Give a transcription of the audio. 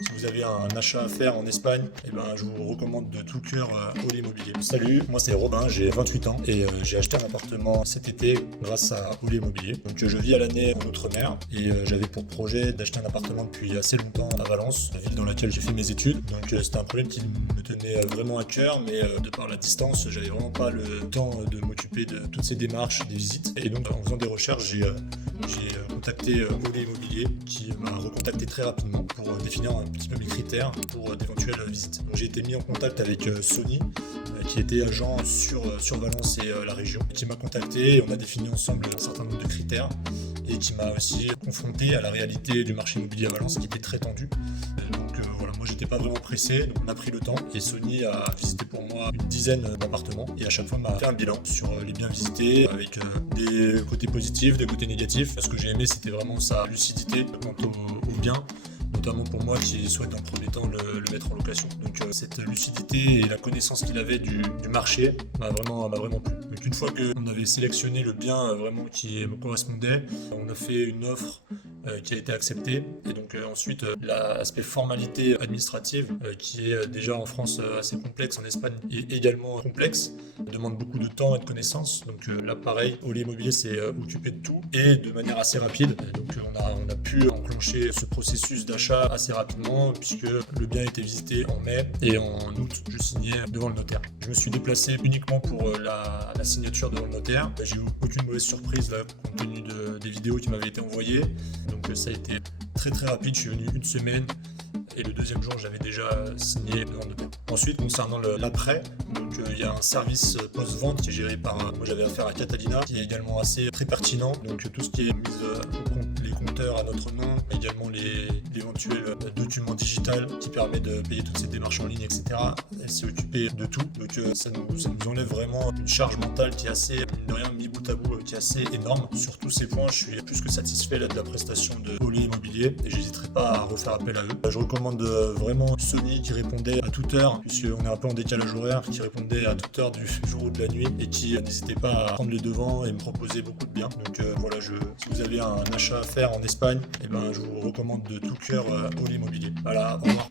Si vous avez un achat à faire en Espagne, je vous recommande de tout cœur All Immobilier. Salut, moi c'est Robin, j'ai 28 ans et j'ai acheté un appartement cet été grâce à All Immobilier. Donc je vis à l'année en Outre-mer et j'avais pour projet d'acheter un appartement depuis assez longtemps à Valence, la ville dans laquelle j'ai fait mes études. Donc c'était un problème qui me tenait vraiment à cœur, mais de par la distance, j'avais vraiment pas le temps de m'occuper de toutes ces démarches, des visites. Et donc en faisant des recherches, j'ai contacté All Immobilier qui m'a recontacté très rapidement pour définir un petit peu mes critères pour d'éventuelles visites. Donc j'ai été mis en contact avec Sony qui était agent sur Valence et la région, qui m'a contacté et on a défini ensemble un certain nombre de critères et qui m'a aussi confronté à la réalité du marché immobilier à Valence qui était très tendu. Voilà, moi j'étais pas vraiment pressé, donc on a pris le temps et Sony a visité pour moi une dizaine d'appartements et à chaque fois m'a fait un bilan sur les biens visités avec des côtés positifs, des côtés négatifs. Ce que j'ai aimé c'était vraiment sa lucidité quant aux biens, notamment pour moi qui souhaite en premier temps le mettre en location. Donc cette lucidité et la connaissance qu'il avait du marché m'a vraiment plu. Donc une fois qu'on avait sélectionné le bien vraiment qui me correspondait, on a fait une offre qui a été acceptée et donc ensuite l'aspect formalité administrative qui est déjà en France assez complexe, en Espagne est également complexe, demande beaucoup de temps et de connaissances. Donc là pareil, All Immobilier s'est occupé de tout et de manière assez rapide. Donc on a pu enclencher ce processus d'achat assez rapidement puisque le bien a été visité en mai et en août je signais devant le notaire. Je me suis déplacé uniquement pour la signature devant le notaire. J'ai eu aucune mauvaise surprise là, compte tenu des vidéos qui m'avaient été envoyées. Donc ça a été très rapide, je suis venu une semaine et le deuxième jour j'avais déjà signé devant le notaire. Ensuite concernant l'après, donc il y a un service post-vente qui est géré par moi j'avais affaire à Catalina qui est également assez très pertinent. Donc tout ce qui est mise au compte, les compteurs à notre nom, également l'éventuel document digital qui permet de payer toutes ces démarches en ligne, etc. Elle s'est occupée de tout, donc ça nous enlève vraiment une charge mentale qui est assez, mine de rien, mis bout à bout, qui est assez énorme. Sur tous ces points, je suis plus que satisfait là, de la prestation de All Immobilier et j'hésiterai pas à refaire appel à eux. Je recommande vraiment Sony qui répondait à toute heure, puisqu'on est un peu en décalage horaire, qui répondait à toute heure du jour ou de la nuit et qui n'hésitait pas à prendre les devants et me proposer beaucoup de biens. Donc voilà, si vous avez un achat à faire en Espagne, je vous recommande de tout cœur All Immobilier. Voilà, au revoir.